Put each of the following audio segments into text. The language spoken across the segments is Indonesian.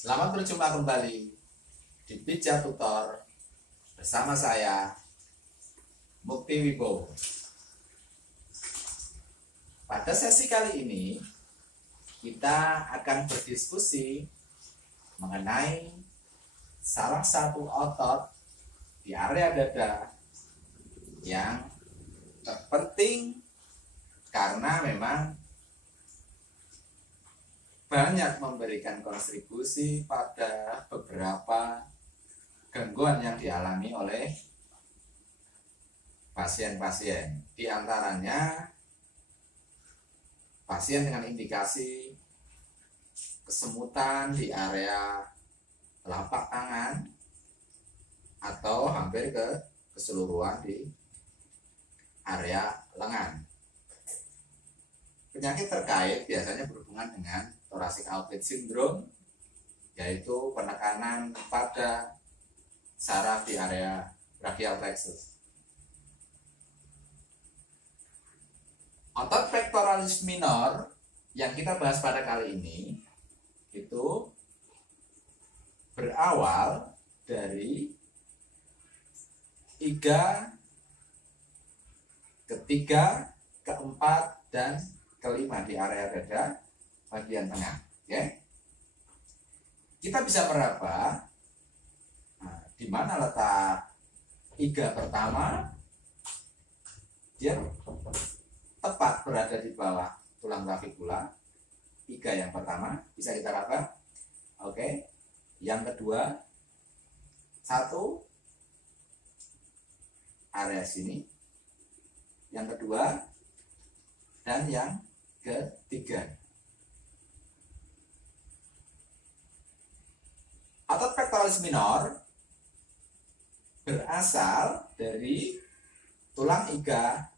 Selamat berjumpa kembali di Pijat Tutor bersama saya Mukti Wibowo. Pada sesi kali ini kita akan berdiskusi mengenai salah satu otot di area dada yang terpenting karena memang banyak memberikan kontribusi pada beberapa gangguan yang dialami oleh pasien-pasien. Di antaranya pasien dengan indikasi kesemutan di area telapak tangan atau hampir ke keseluruhan di area lengan. Penyakit terkait biasanya berhubungan dengan thoracic outlet syndrome, yaitu penekanan pada saraf di area brachial plexus. Otot pectoralis minor yang kita bahas pada kali ini itu berawal dari iga, ketiga, keempat, dan kelima di area dada bagian tengah. Oke. Kita bisa meraba di mana letak iga pertama. Dia tepat berada di bawah tulang clavicula. Iga yang pertama bisa kita raba. Oke. Yang kedua, satu area sini. Yang kedua dan yang ketiga. Otot pectoralis minor berasal dari tulang iga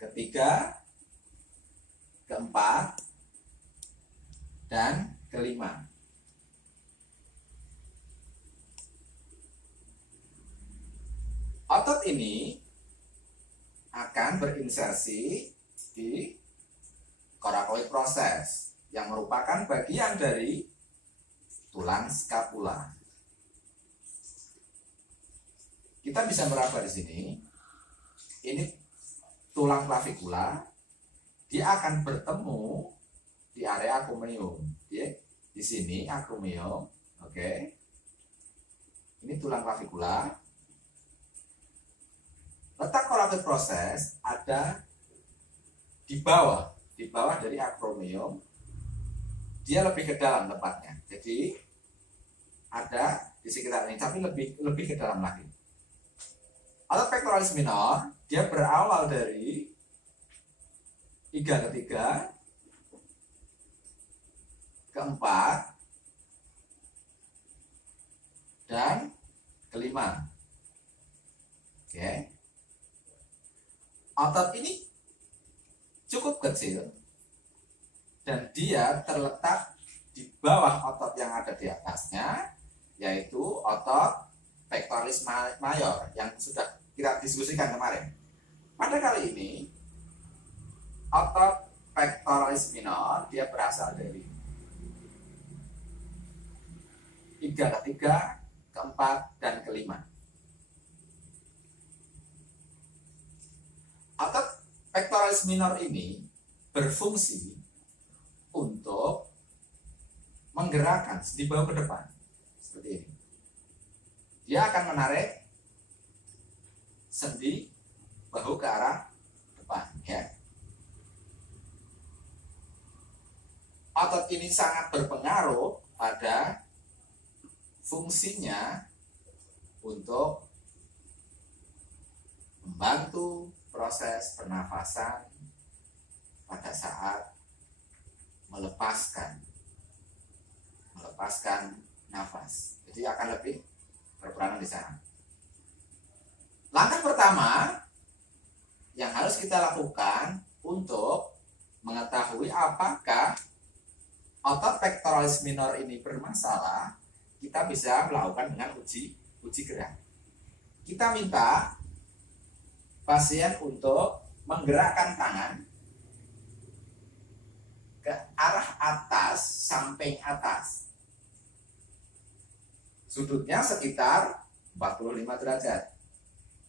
ketiga, keempat, dan kelima. Otot ini akan berinsersi di coracoid process yang merupakan bagian dari tulang skapula. Kita bisa meraba di sini. Ini tulang clavicula. Dia akan bertemu di area acromion. Di sini acromion. Oke. Ini tulang clavicula. Letak coracoid process ada di bawah dari acromion. Dia lebih ke dalam tepatnya. Jadi ada di sekitar ini, tapi lebih ke dalam lagi. Otot pectoralis minor dia berawal dari iga ketiga, keempat, dan kelima. Oke. Otot ini cukup kecil dan dia terletak di bawah otot yang ada di atasnya, yaitu otot pectoralis major yang sudah kita diskusikan kemarin. Pada kali ini otot pectoralis minor dia berasal dari iga ketiga, keempat, dan kelima. Otot pectoralis minor ini berfungsi untuk menggerakkan sendi bahu ke depan seperti ini. Dia akan menarik sendi bahu ke arah depan, ya. Otot ini sangat berpengaruh pada fungsinya untuk membantu proses pernafasan pada saat melepaskan nafas. Jadi akan lebih berperan di sana. Langkah pertama yang harus kita lakukan untuk mengetahui apakah otot pectoralis minor ini bermasalah, kita bisa melakukan dengan uji gerak. Kita minta pasien untuk menggerakkan tangan ke arah atas, samping atas. Sudutnya sekitar 45 derajat.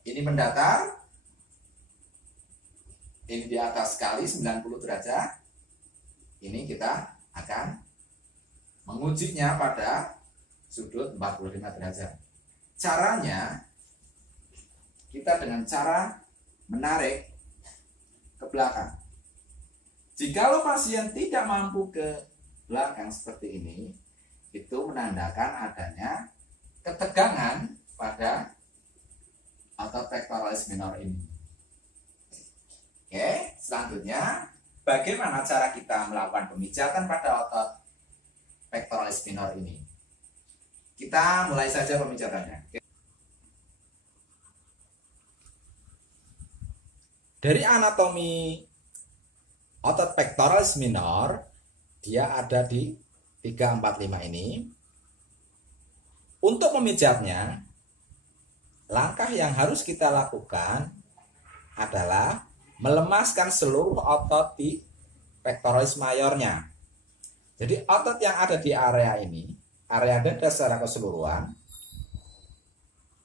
Ini mendatar, ini di atas sekali 90 derajat. Ini kita akan mengujinya pada sudut 45 derajat. Caranya, kita dengan cara menarik ke belakang. Jikalau pasien tidak mampu ke belakang seperti ini, itu menandakan adanya ketegangan pada otot pectoralis minor ini. Oke, selanjutnya bagaimana cara kita melakukan pemijatan pada otot pectoralis minor ini? Kita mulai saja pemijatannya. Dari anatomi otot pectoralis minor, dia ada di 345 ini. Untuk memijatnya, langkah yang harus kita lakukan adalah melemaskan seluruh otot di pectoralis mayornya. Jadi otot yang ada di area ini, area dada secara keseluruhan,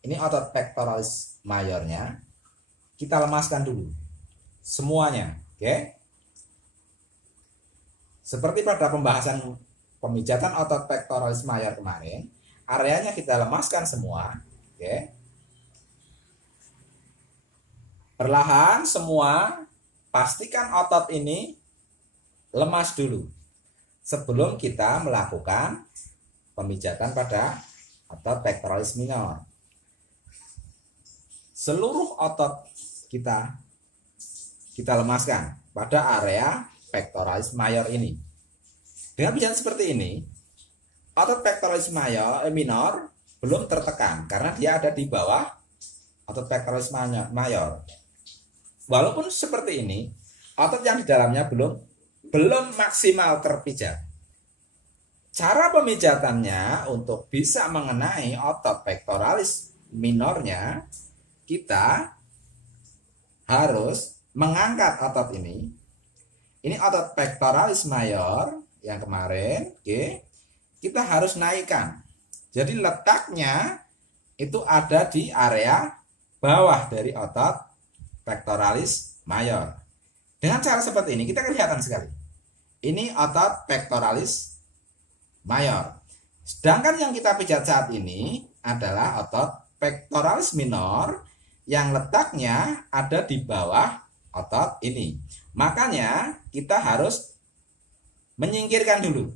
ini otot pectoralis mayornya, kita lemaskan dulu semuanya, oke? Seperti pada pembahasan pemijatan otot pectoralis mayor kemarin, areanya kita lemaskan semua, oke? Perlahan semua, pastikan otot ini lemas dulu sebelum kita melakukan pemijatan pada otot pectoralis minor. Seluruh otot kita lemaskan pada area pectoralis mayor ini. Dengan pemijatan seperti ini, otot pectoralis minor belum tertekan karena dia ada di bawah otot pectoralis mayor. Walaupun seperti ini, otot yang di dalamnya belum maksimal terpijat. Cara pemijatannya untuk bisa mengenai otot pectoralis minornya, kita harus mengangkat otot ini. Ini otot pectoralis mayor yang kemarin, oke. Kita harus naikkan. Jadi letaknya itu ada di area bawah dari otot pectoralis mayor. Dengan cara seperti ini kita kelihatan sekali. Ini otot pectoralis mayor. Sedangkan yang kita pijat saat ini adalah otot pectoralis minor yang letaknya ada di bawah otot ini. Makanya kita harus menyingkirkan dulu.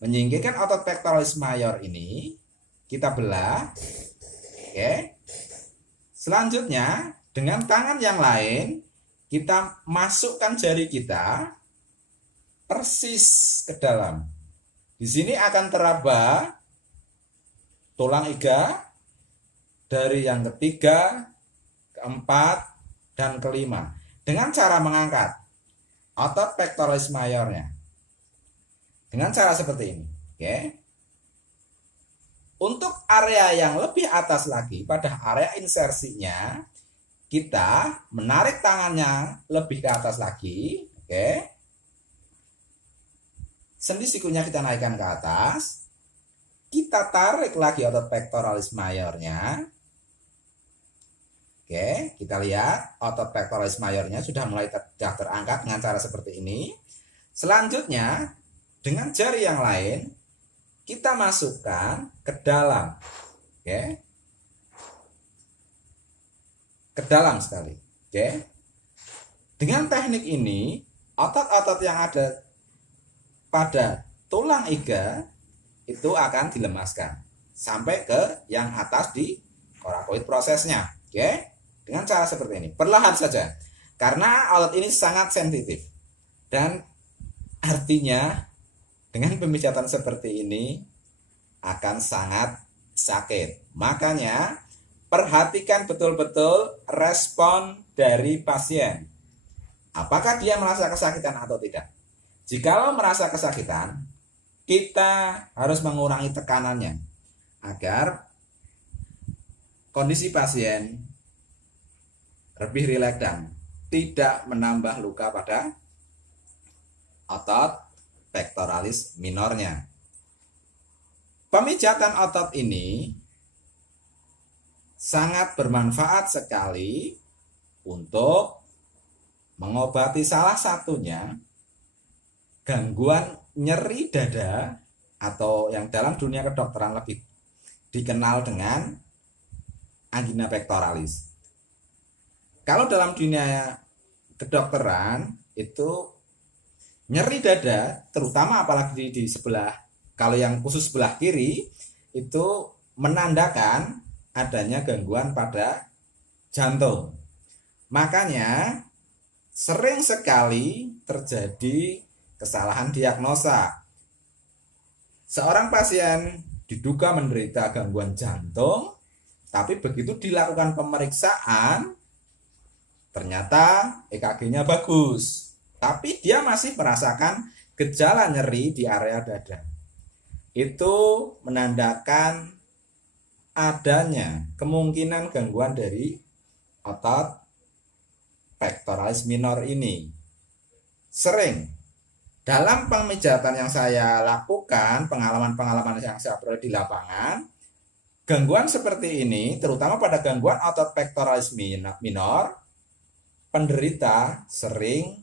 Menyingkirkan otot pectoralis mayor ini, kita belah. Oke. Selanjutnya dengan tangan yang lain, kita masukkan jari kita persis ke dalam. Di sini akan teraba tulang iga dari yang ketiga, keempat, dan kelima. Dengan cara mengangkat otot pectoralis mayornya. Dengan cara seperti ini. Oke. Untuk area yang lebih atas lagi, pada area insersinya, kita menarik tangannya lebih ke atas lagi, oke. Sendi sikunya kita naikkan ke atas. Kita tarik lagi otot pectoralis mayornya. Oke, kita lihat otot pectoralis mayornya sudah mulai terangkat dengan cara seperti ini. Selanjutnya, dengan jari yang lain, kita masukkan ke dalam. Oke. Ke dalam sekali. Oke. Dengan teknik ini, otot-otot yang ada pada tulang iga itu akan dilemaskan sampai ke yang atas di coracoid prosesnya. Oke. Dengan cara seperti ini, perlahan saja. Karena otot ini sangat sensitif. Dan artinya dengan pemijatan seperti ini akan sangat sakit. Makanya perhatikan betul-betul respon dari pasien. Apakah dia merasa kesakitan atau tidak? Jikalau merasa kesakitan, kita harus mengurangi tekanannya agar kondisi pasien lebih rileks dan tidak menambah luka pada otot pectoralis minornya. Pemijatan otot ini sangat bermanfaat sekali untuk mengobati salah satunya gangguan nyeri dada atau yang dalam dunia kedokteran lebih dikenal dengan angina pectoralis. Kalau dalam dunia kedokteran itu nyeri dada, terutama apalagi di sebelah, kalau yang khusus sebelah kiri itu menandakan adanya gangguan pada jantung. Makanya sering sekali terjadi kesalahan diagnosa. Seorang pasien diduga menderita gangguan jantung, tapi begitu dilakukan pemeriksaan, ternyata EKG-nya bagus, tapi dia masih merasakan gejala nyeri di area dada. Itu menandakan adanya kemungkinan gangguan dari otot pectoralis minor ini. Sering dalam pemijatan yang saya lakukan, pengalaman-pengalaman yang saya peroleh di lapangan, gangguan seperti ini, terutama pada gangguan otot pectoralis minor, penderita sering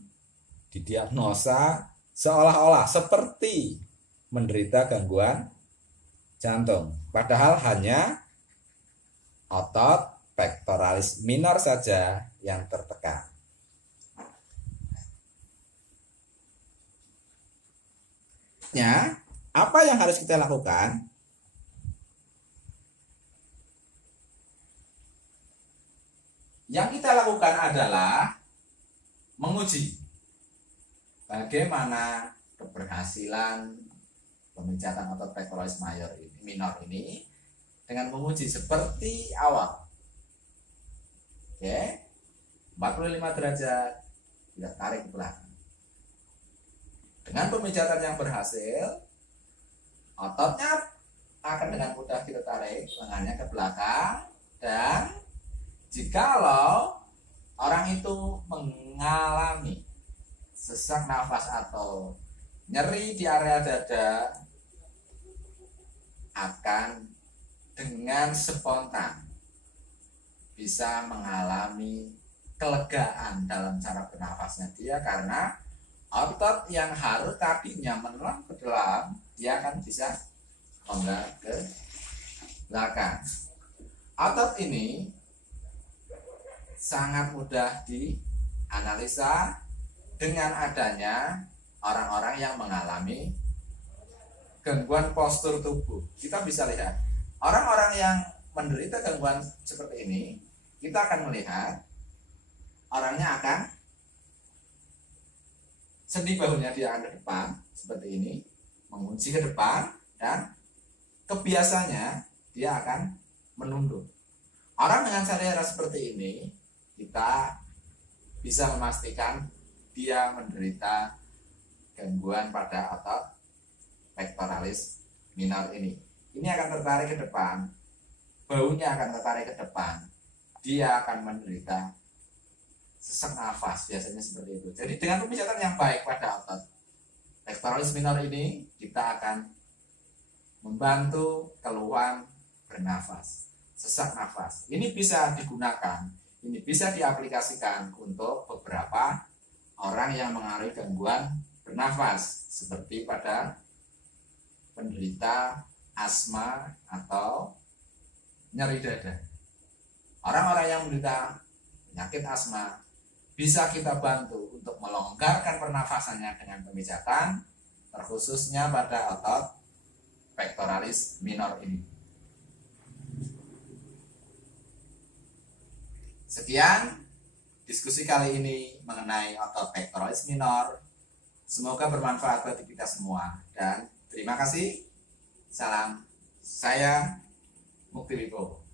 didiagnosa seolah-olah seperti menderita gangguan jantung, padahal hanya otot pectoralis minor saja yang tertekan. Apa yang harus kita lakukan? Yang kita lakukan adalah menguji bagaimana keberhasilan pemijatan otot pectoralis minor ini dengan menguji seperti awal. Oke, 45 derajat, kita tarik ke belakang. Dengan pemijatan yang berhasil, ototnya akan dengan mudah kita tarik lengannya ke belakang, dan jikalau orang itu mengalami sesak nafas atau nyeri di area dada, akan dengan spontan bisa mengalami kelegaan dalam cara bernafasnya dia, karena otot yang harus tadinya menelan ke dalam, dia akan bisa melonggar ke belakang. Otot ini sangat mudah dianalisa dengan adanya orang-orang yang mengalami gangguan postur tubuh. Kita bisa lihat orang-orang yang menderita gangguan seperti ini, kita akan melihat orangnya akan sendi bahunya dia akan ke depan seperti ini, mengunci ke depan, dan kebiasaannya dia akan menunduk. Orang dengan cara seperti ini, kita bisa memastikan dia menderita gangguan pada otot pectoralis minor ini. Ini akan tertarik ke depan, baunya akan tertarik ke depan, dia akan menderita sesak nafas, biasanya seperti itu. Jadi dengan pemijatan yang baik pada otot pectoralis minor ini, kita akan membantu keluhan bernafas, sesak nafas. Ini bisa digunakan, ini bisa diaplikasikan untuk beberapa orang yang mengalami gangguan bernafas, seperti pada penderita asma atau nyeri dada. Orang-orang yang menderita penyakit asma bisa kita bantu untuk melonggarkan pernafasannya dengan pemijatan, terkhususnya pada otot pectoralis minor ini. Sekian diskusi kali ini mengenai otot pectoralis minor. Semoga bermanfaat bagi kita semua, dan terima kasih. Salam, saya Mukti Wibowo.